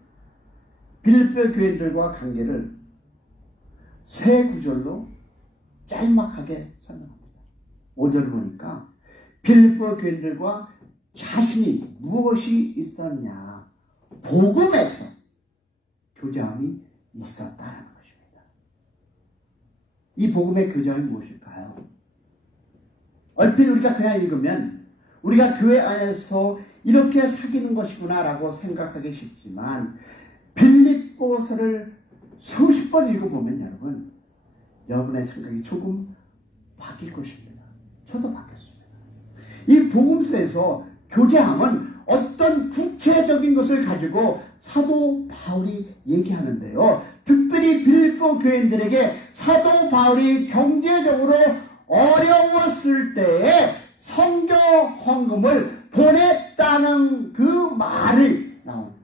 빌립보 교인들과 관계를 세 구절로 짤막하게 설명합니다. 5절을 보니까 빌립보 교인들과 자신이 무엇이 있었냐? 복음에서 교제함이 있었다는 것입니다. 이 복음의 교제함이 무엇일까요? 얼핏 우리가 그냥 읽으면 우리가 교회 안에서 이렇게 사귀는 것이구나 라고 생각하기 쉽지만 빌립보서를 수십 번 읽어보면 여러분의 생각이 조금 바뀔 것입니다. 저도 바뀌었습니다. 이 복음서에서 교제함은 어떤 구체적인 것을 가지고 사도 바울이 얘기하는데요. 특별히 빌립보 교인들에게 사도 바울이 경제적으로 어려웠을 때에 선교 헌금을 보냈다는 그 말이 나옵니다.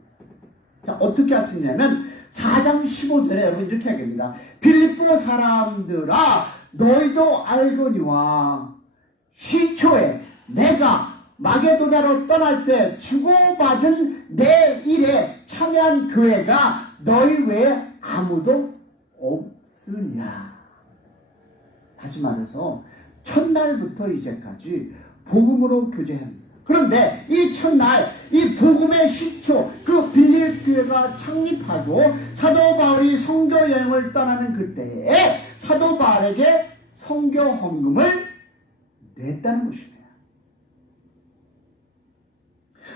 자, 어떻게 할 수 있냐면 4장 15절에 여러분 이렇게 하겠습니다. 빌립보 사람들아 너희도 알거니와 시초에 내가 마게도냐로 떠날 때 주고받은 내 일에 참여한 교회가 너희 외에 아무도 없으니라. 다시 말해서 첫날부터 이제까지 복음으로 교제합니다. 그런데 이 첫날 이 복음의 시초 그 빌립 교회가 창립하고 사도 바울이 선교 여행을 떠나는 그때에 사도 바울에게 선교 헌금을 냈다는 것입니다.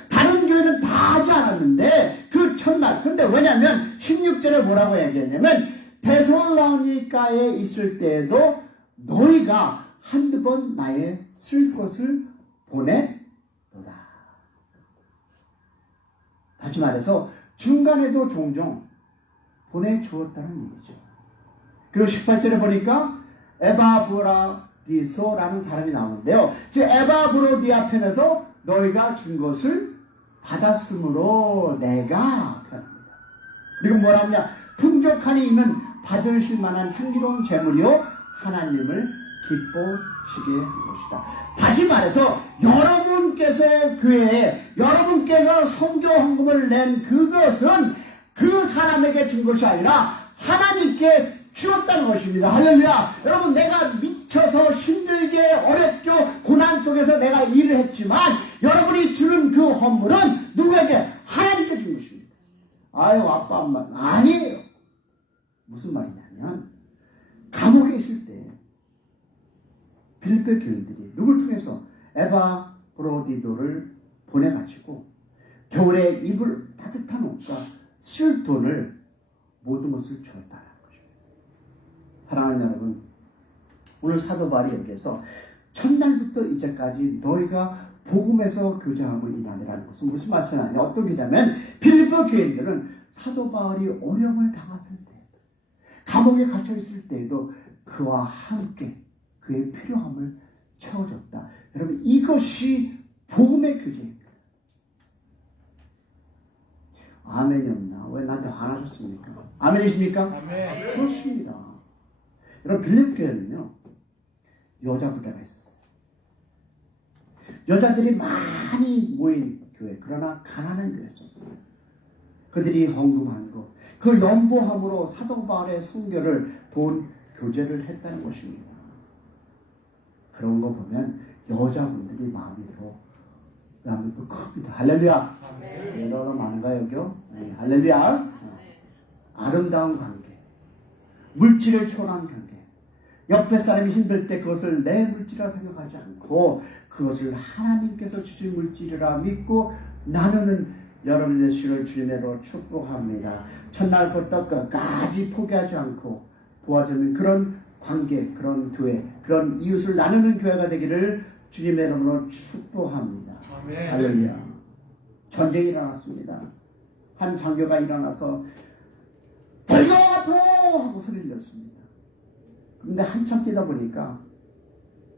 다른 교회는 다 하지 않았는데 그 첫날, 근데 왜냐하면 16절에 뭐라고 얘기했냐면 데살로니가에 있을 때에도 너희가 한두 번 나의 쓸 것을 보내도다. 다시 말해서 중간에도 종종 보내주었다는 얘기죠. 그리고 18절에 보니까 에바브라디소라는 사람이 나오는데요. 즉 에바브로디아 편에서 너희가 준 것을 받았으므로 내가 그럽니다. 그리고 뭐라냐? 풍족하니 이는 받으실 만한 향기로운 제물이요 하나님을 기뻐시게 한 것이다. 다시 말해서 여러분께서 교회에 여러분께서 선교 헌금을 낸 그것은 그 사람에게 준 것이 아니라 하나님께 주었다는 것입니다. 할렐루야. 여러분 내가 미쳐서 힘들게 어렵게 고난 속에서 내가 일을 했지만 여러분이 주는 그 헌물은 누구에게? 하나님께 준 것입니다. 아유 아빠 엄마 아니에요. 무슨 말이냐면 감옥에 있을 때 빌립보 교인들이 누굴 통해서 에바브로디도를 보내가지고 겨울에 입을 따뜻한 옷과 쓸 돈을 모든 것을 주었다는 것입니다. 사랑하는 여러분, 오늘 사도 바울이 여기에서 첫날부터 이제까지 너희가 복음에서 교제함을 인하느라는 것은 무슨 말씀이냐? 어떤 게냐면 빌립보 교인들은 사도 바울이 어려움을 당했을 때, 감옥에 갇혀 있을 때에도 그와 함께 그의 필요함을 채워줬다. 여러분 이것이 복음의 교제입니다. 아멘이 없나? 왜 나한테 화나셨습니까? 아멘이십니까? 아멘. 그렇습니다. 여러분 빌립 교회는요 여자 부대가 있었어요. 여자들이 많이 모인 교회, 그러나 가난한 교회였었어요. 그들이 헌금한 것, 그 연보함으로 사도 바울의 선교를 본 교제를 했다는 것입니다. 그런 거 보면 여자분들이 마음이 더 큽니다. 할렐루야. 여자가 많은가요, 여기요? 네, 할렐루야. 아름다운 관계, 물질을 초월한 관계. 옆에 사람이 힘들 때 그것을 내 물질이라 생각하지 않고 그것을 하나님께서 주신 물질이라 믿고 나누는 여러분의 시를 주님으로 축복합니다. 첫날부터 끝까지 포기하지 않고 도와주는 그런 관계, 그런 교회, 그런 이웃을 나누는 교회가 되기를 주님의 이름으로 축복합니다. 아멘. 할렐루야. 전쟁이 일어났습니다. 한 장교가 일어나서 돌격 앞으로 하고 소리를 냈습니다. 그런데 한참 뛰다 보니까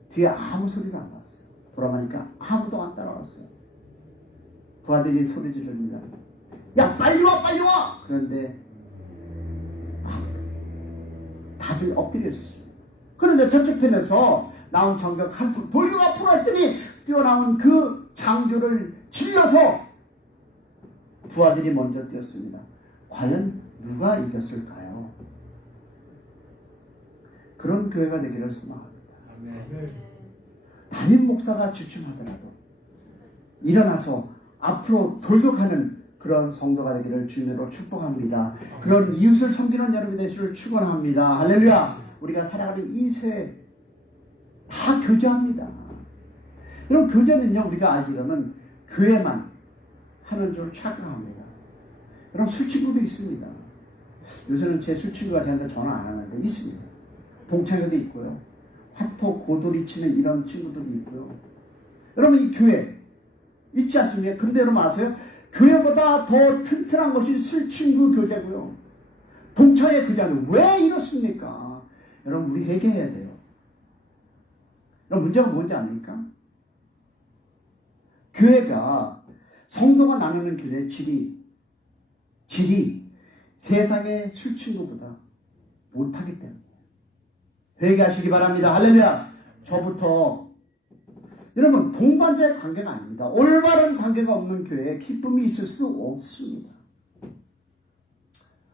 뒤에 아무 소리도 안 났어요. 돌아보니까 아무도 안 따라왔어요. 부하들이 소리 지릅니다. 야 빨리 와 빨리 와! 그런데 아무도, 다들 엎드려 있었습니다. 그런데 저쪽 편에서 나온 장교가 한풀 돌격 앞으로 했더니 뛰어나온 그 장교를 질러서 부하들이 먼저 뛰었습니다. 과연 누가 이겼을까요? 그런 교회가 되기를 소망합니다. 담임 목사가 주춤하더라도 일어나서 앞으로 돌격하는 그런 성도가 되기를 주님으로 축복합니다. 그런 이웃을 섬기는 여러분 되시기를 축원합니다. 할렐루야. 우리가 살아가는 이 세에 다 교제합니다. 여러분 교제는요 우리가 알기로는 교회만 하는 줄 착각합니다. 여러분 술친구도 있습니다. 요새는 제 술친구가 저한테 전화 안 하는데 있습니다. 동창회도 있고요. 화토 고돌이 치는 이런 친구들도 있고요. 여러분 이 교회 있지 않습니까? 그런데 여러분 아세요? 교회보다 더 튼튼한 것이 술친구 교제고요. 동창회 그냥 왜 이렇습니까? 여러분 우리 회개해야 돼요. 여러분 문제가 뭔지 압니까? 교회가 성도가 나누는 길의 질이 세상의 술친구보다 못하기 때문에 회개하시기 바랍니다. 할렐루야. 저부터 여러분 동반자의 관계가 아닙니다. 올바른 관계가 없는 교회에 기쁨이 있을 수 없습니다.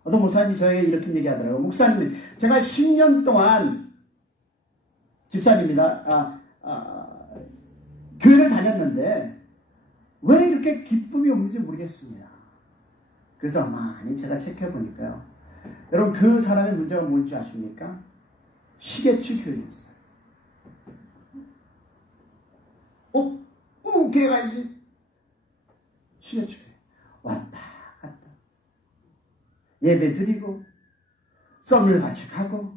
어떤 목사님이 저에게 이렇게 얘기하더라고요. 목사님, 제가 10년 동안 집사님입니다. 교회를 다녔는데 왜 이렇게 기쁨이 없는지 모르겠습니다. 그래서 많이 제가 체크해 보니까요. 여러분 그 사람의 문제가 뭔지 아십니까? 시계추 교회였어요. 교회 가야지. 시계추 교회. 왔다 갔다. 예배 드리고 썸을 같이 가고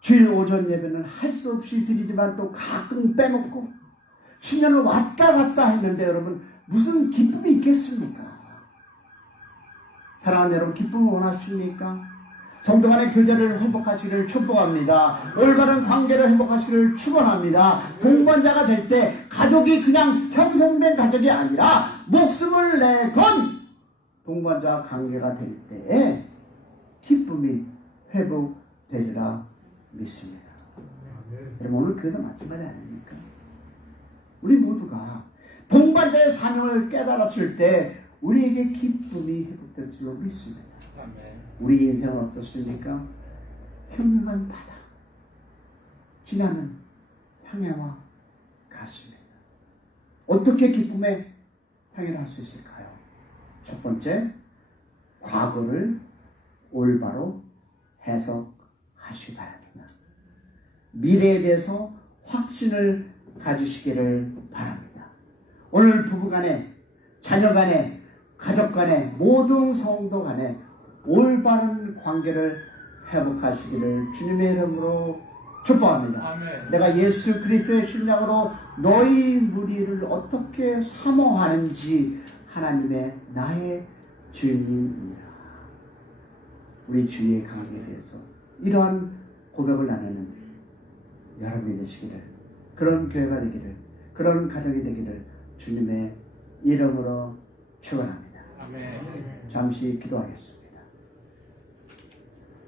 주일 오전 예배는 할 수 없이 드리지만 또 가끔 빼먹고 10년을 왔다 갔다 했는데 여러분 무슨 기쁨이 있겠습니까? 사랑하는 여러분 기쁨을 원하십니까? 성도 간의 교제를 회복하시기를 축복합니다. 올바른 관계를 회복하시기를 축원합니다. 동반자가 될 때 가족이 그냥 형성된 가족이 아니라 목숨을 내건 동반자 관계가 될 때에 기쁨이 회복되리라 믿습니다. 여러분 오늘 그래서 마찬가지 아닙니까? 우리 모두가 동반자의 사명을 깨달았을 때 우리에게 기쁨이 회복될 줄로 믿습니다. 우리 인생은 어떻습니까? 평범한 바다, 지나는 항해와 같습니다. 어떻게 기쁨의 항해를 할 수 있을까요? 첫 번째, 과거를 올바로 해석하시기 바랍니다. 미래에 대해서 확신을 가지시기를 바랍니다. 오늘 부부간에, 자녀간에, 가족간에, 모든 성도 간에 올바른 관계를 회복하시기를 주님의 이름으로 축복합니다. 아멘. 내가 예수 그리스도의 신령으로 너희 무리를 어떻게 사모하는지 하나님의 나의 주인입니다. 우리 주의 관계에 대해서 이러한 고백을 나누는 여러분이 되시기를, 그런 교회가 되기를, 그런 가정이 되기를 주님의 이름으로 축원합니다. 아멘. 잠시 기도하겠습니다.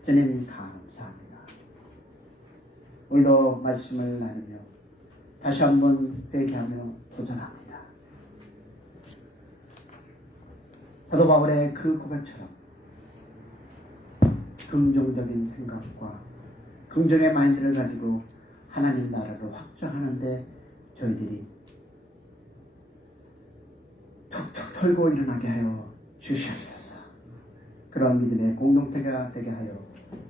주님 감사합니다. 오늘도 말씀을 나누며 다시 한번 회개하며 도전합니다. 사도 바울의 그 고백처럼 긍정적인 생각과 긍정의 마인드를 가지고 하나님 나라를 확장하는데 저희들이 툭툭 털고 일어나게 하여 주시옵소서. 그런 믿음의 공동체가 되게 하여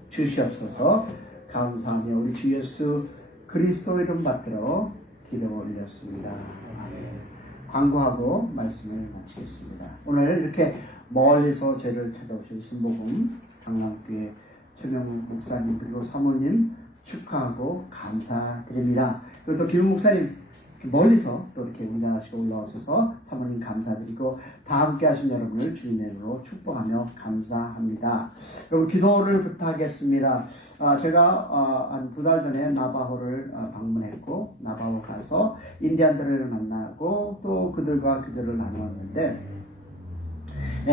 주시옵소서. 감사하며 우리 주 예수 그리스도 이름 받들어 기도 올렸습니다. 아멘. 광고하고 말씀을 마치겠습니다. 오늘 이렇게 멀리서 저희를 찾아오신 신복음 강남교회 최명훈 목사님 그리고 사모님 축하하고 감사드립니다. 그리고 또 김 목사님 멀리서 또 이렇게 운전하시고 올라오셔서 사모님 감사드리고 다 함께 하신 여러분을 주님의 이름으로 축복하며 감사합니다. 여러분 기도를 부탁하겠습니다. 제가 한 2달 전에 나바호를 방문했고 나바호 가서 인디안들을 만나고 또 그들과 기도를 나누었는데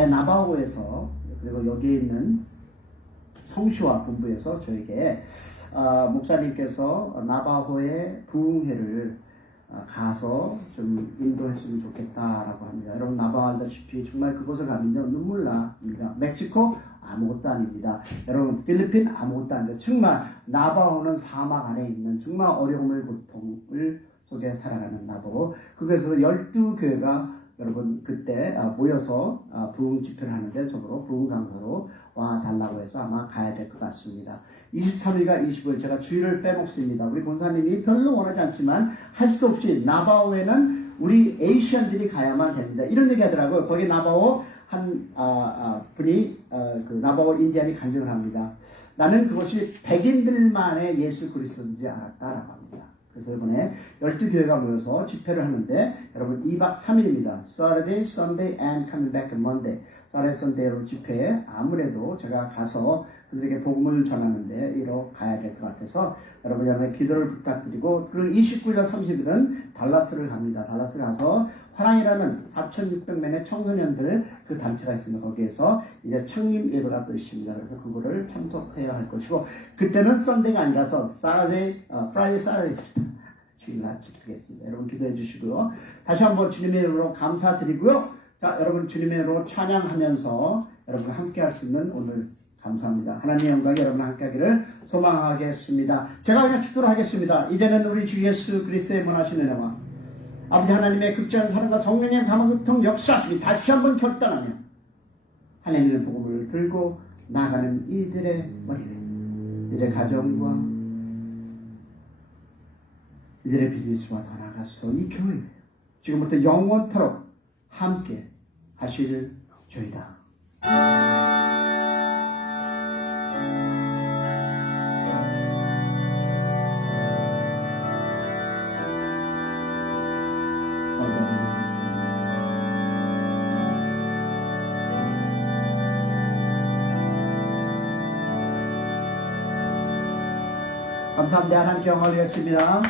나바호에서 그리고 여기에 있는 성시와 본부에서 저에게 목사님께서 나바호의 부흥회를 가서 좀 인도했으면 좋겠다라고 합니다. 여러분 나바호 알다시피 정말 그곳에 가면요 눈물 납니다. 멕시코 아무것도 아닙니다. 여러분 필리핀 아무것도 아닙니다. 정말 나바호는 사막 안에 있는 정말 어려움을 고통을 속에 살아가는 나바호. 그곳에서 12교회가 여러분 그때 모여서 부흥 집회를 하는데 저보고 부흥 강사로 와 달라고 해서 아마 가야 될 것 같습니다. 23일과 25일 제가 주일을 빼먹습니다. 우리 권사님이 별로 원하지 않지만 할 수 없이 나바오에는 우리 에이시안들이 가야만 됩니다. 이런 얘기 하더라고요. 거기 나바오 한 분이 그 나바오 인디안이 간증을 합니다. 나는 그것이 백인들만의 예수 그리스도인지 알았다라고 합니다. 그래서 이번에 12교회가 모여서 집회를 하는데 여러분 2박 3일입니다. Saturday, Sunday and coming back on Monday. Saturday, Sunday로 집회에 아무래도 제가 가서 그들에게 복음을 전하는데 이로 가야 될 것 같아서 여러분의 기도를 부탁드리고 그 29일과 30일은 달라스를 갑니다. 달라스 가서 화랑이라는 4,600명의 청소년들 그 단체가 있습니다. 거기에서 이제 창립 예배가 또 있습니다. 그래서 그거를 참석해야 할 것이고 그때는 썬데이가 아니라서 Friday, Saturday 주일날 지키겠습니다. 여러분 기도해 주시고요. 다시 한번 주님의 이름으로 감사드리고요. 자, 여러분 주님의 이름으로 찬양하면서 여러분 함께 할 수 있는 오늘 감사합니다. 하나님의 영광이 여러분과 함께하기를 소망하겠습니다. 제가 그냥 축도를 하겠습니다. 이제는 우리 주 예수 그리스도의 원하신 은혜와 아버지 하나님의 극진한 사랑과 성령의 감화교통 역사하심이 다시 한번 결단하며 하나님의 복음을 들고 나가는 이들의 머리를 이들의 가정과 이들의 비즈니스와 더 나아가서 이 교회 지금부터 영원토록 함께 하실저이다. 감사합니다. 하나님께 영광을 드리겠습니다.